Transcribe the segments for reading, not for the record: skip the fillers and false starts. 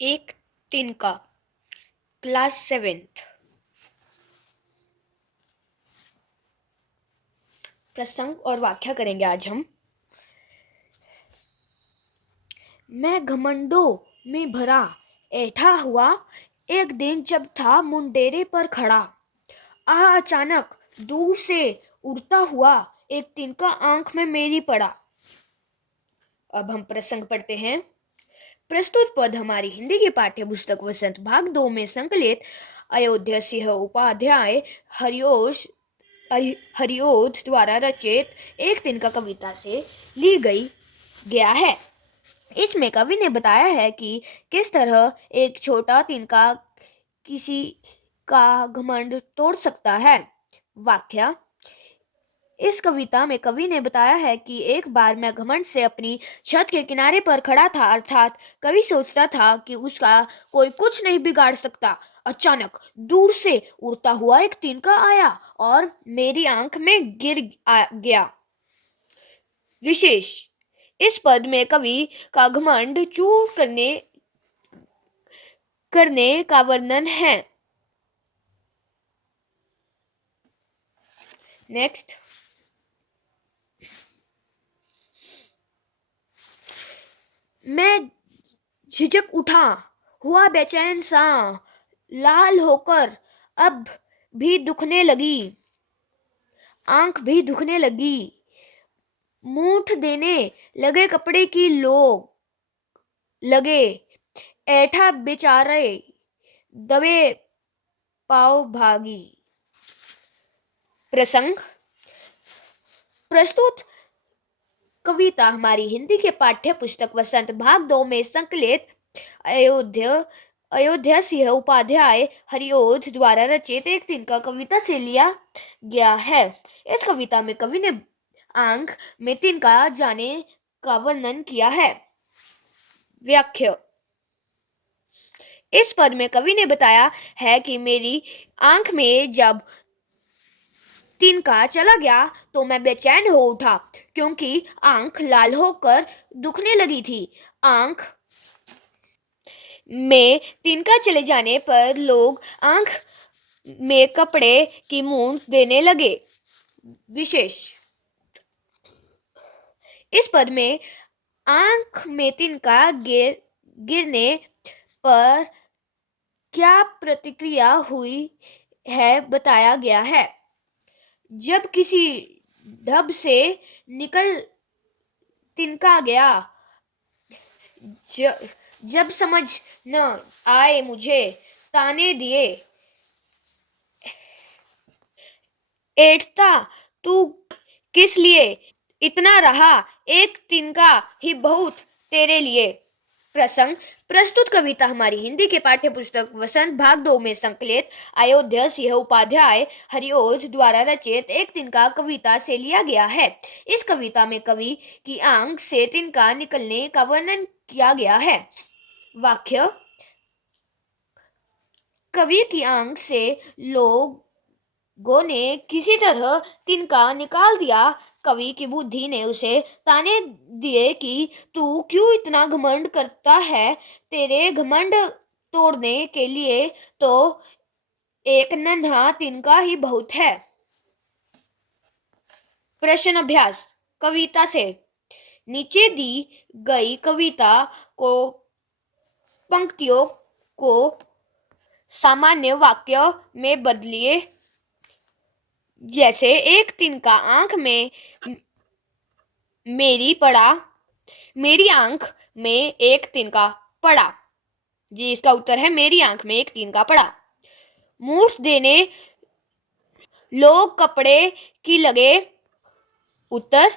एक तिनका, class 7th। प्रसंग और व्याख्या करेंगे आज हम। मैं घमंडों में भरा ऐठा हुआ एक दिन जब था मुंडेरे पर खड़ा, अचानक दूर से उड़ता हुआ एक तिनका आंख में मेरी पड़ा। अब हम प्रसंग पढ़ते हैं। प्रस्तुत पद हमारी हिंदी की पाठ्य पुस्तक वसंत भाग 2 में संकलित अयोध्या सिंह उपाध्याय हरिओध द्वारा रचित एक तिनका कविता से ली गया है। इसमें कवि ने बताया है कि किस तरह एक छोटा तिनका किसी का घमंड तोड़ सकता है। व्याख्या। इस कविता में कवि ने बताया है कि एक बार मैं घमंड से अपनी छत के किनारे पर खड़ा था, अर्थात कवि सोचता था कि उसका कोई कुछ नहीं बिगाड़ सकता। अचानक दूर से उड़ता हुआ एक तिनका आया और मेरी आंख में गिर गया। विशेष। इस पद में कवि का घमंड चूर करने का वर्णन है। नेक्स्ट। मैं झिझक उठा हुआ बेचैन सा, लाल होकर अब भी दुखने लगी, आंख भी दुखने लगी। मूठ देने लगे कपड़े की लोग लगे, ऐठा बेचारे दबे पाव भागी। प्रसंग। प्रस्तुत कविता हमारी हिंदी के पाठ्य पुस्तक वसंत भाग 2 में संकलित अयोध्या सिंह उपाध्याय हरिओध द्वारा रचित एक तिनका कविता से लिया गया है। इस कविता में कवि ने आंख में तिनका जाने का वर्णन किया है। व्याख्या। इस पद में कवि ने बताया है कि मेरी आंख में जब तिनका चला गया तो मैं बेचैन हो उठा, क्योंकि आंख लाल होकर दुखने लगी थी। आंख में तिनका चले जाने पर लोग आंख में कपड़े की मूंठ देने लगे। विशेष। इस पद में आंख में तिनका गिरने पर क्या प्रतिक्रिया हुई है बताया गया है। जब किसी ढब से निकल तिनका गया, जब समझ न आए मुझे ताने दिए, ऐठता तू किस लिए इतना रहा, एक तिनका ही बहुत तेरे लिए। प्रसंग। प्रस्तुत कविता हमारी हिंदी के पाठ्य पुस्तक वसंत भाग 2 में संकलित अयोध्या सिंह उपाध्याय हरिओध द्वारा रचित एक तिनका कविता से लिया गया है। इस कविता में कवि की आंख से तिनका निकलने का वर्णन किया गया है। वाक्य। कवि की आंख से लोगों ने किसी तरह तिनका निकाल दिया। कवि की बुद्धि ने उसे ताने दिए कि तू क्यों इतना घमंड करता है, तेरे घमंड तोड़ने के लिए तो एक नन्हा तिनका ही बहुत है। प्रश्न अभ्यास कविता से। नीचे दी गई कविता को पंक्तियों को सामान्य वाक्य में बदलिए। जैसे एक तिनका आंख में मेरी आंख में एक तिनका पड़ा। जी, इसका उत्तर है मेरी आंख में एक तिनका पड़ा। मूठ देने लोग कपड़े की लगे। उत्तर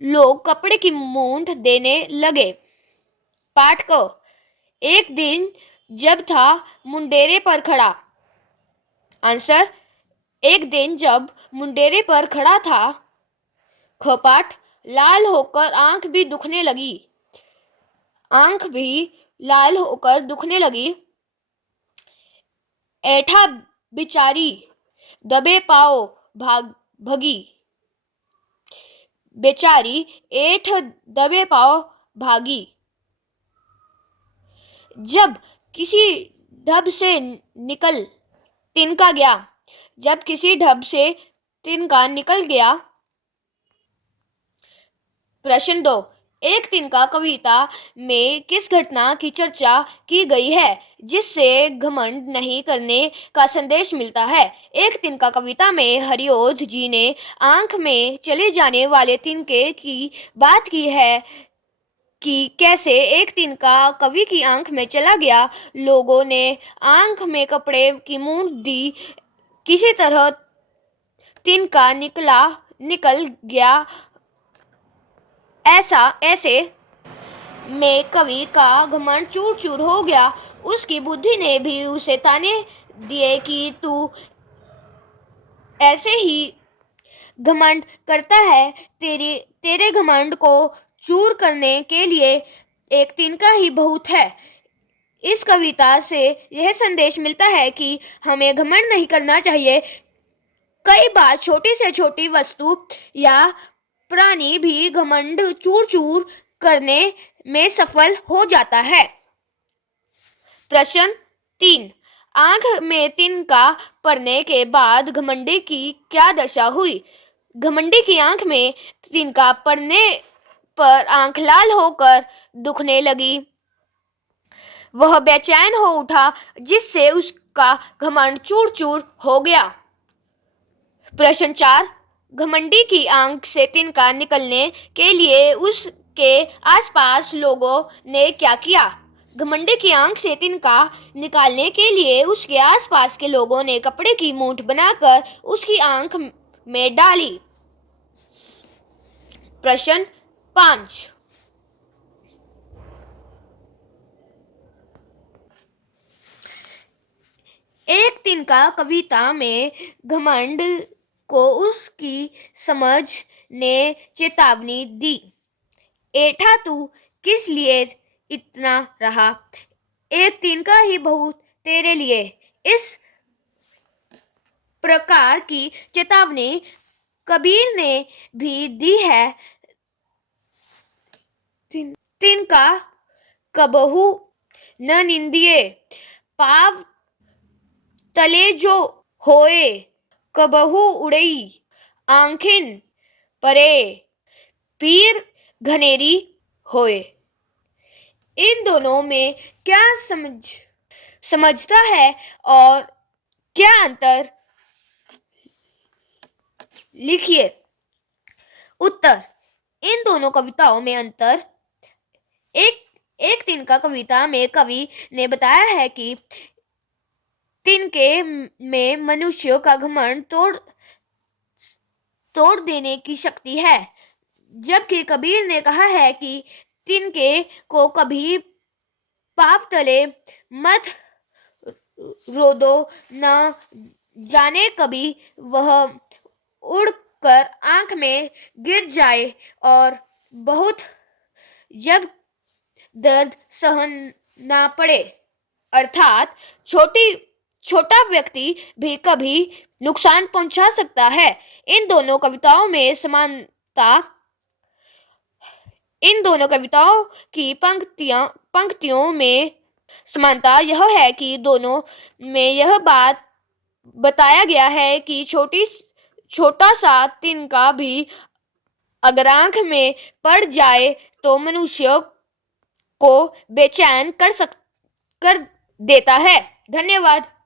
लोग कपड़े की मूठ देने लगे। पाठ को एक दिन जब था मुंडेरे पर खड़ा। आंसर एक दिन जब मुंडेरे पर खड़ा था। खपाट लाल होकर आंख भी दुखने लगी। आंख भी लाल होकर दुखने लगी। ऐठा बिचारी दबे पाओ भगी। बेचारी ऐठ दबे पाओ भागी। जब किसी ढब से निकल तिनका गया जब किसी ढब से तिनका निकल गया। प्रश्न 2। एक तिनका कविता में किस घटना की चर्चा की गई है जिससे घमंड नहीं करने का संदेश मिलता है? एक तिनका कविता में हरिओध जी ने आंख में चले जाने वाले तिनके की बात की है कि कैसे एक तिनका कवि की आंख में चला गया। लोगों ने आंख में कपड़े की मूंद दी, किसी तरह तिनका निकल गया। ऐसे में कवि का घमंड चूर चूर हो गया। उसकी बुद्धि ने भी उसे ताने दिए कि तू ऐसे ही घमंड करता है। तेरे घमंड को चूर करने के लिए एक तिनका ही बहुत है। इस कविता से यह संदेश मिलता है कि हमें घमंड नहीं करना चाहिए। कई बार छोटी से छोटी वस्तु या प्राणी भी घमंड चूर चूर करने में सफल हो जाता है। प्रश्न 3। आंख में तिनका पड़ने के बाद घमंडी की क्या दशा हुई? घमंडी की आंख में तिनका पड़ने पर आंख लाल होकर दुखने लगी। वह बेचैन हो उठा, जिससे उसका घमंड चूर चूर हो गया। प्रश्न 4। घमंडी की आंख से तिनका निकलने के लिए उसके आसपास लोगों ने क्या किया? घमंडी की आंख से तिनका निकालने के लिए उसके आसपास के लोगों ने कपड़े की मूठ बनाकर उसकी आंख में डाली। प्रश्न 5। एक तिनका कविता में घमंड को उसकी समझ ने चेतावनी दी। ऐठा तू किस लिए इतना रहा? एक तिनका ही बहुत तेरे लिए। इस प्रकार की चेतावनी कबीर ने भी दी है। तिनका कबहू न निंदिए, पाव तले जो होए, कबहू उड़ई आंखिन परे, पीर घनेरी होए। इन दोनों में क्या समझता है और क्या अंतर? लिखिए। उत्तर। इन दोनों कविताओं में अंतर। एक तिनका कविता में कवि ने बताया है कि तिनके में मनुष्यों का घमंड तोड़ देने की शक्ति है, जबकि कबीर ने कहा है कि तिनके को कभी पाव तले मत रोदो, न जाने कभी वह उड़कर आंख में गिर जाए और बहुत जब दर्द सहन ना पड़े। अर्थात छोटा व्यक्ति भी कभी नुकसान पहुंचा सकता है। इन दोनों कविताओं की पंक्तियों में समानता यह है कि दोनों में यह बात बताया गया है कि छोटा सा तिनका भी अगर आंख में पड़ जाए तो मनुष्य को बेचैन कर देता है। धन्यवाद।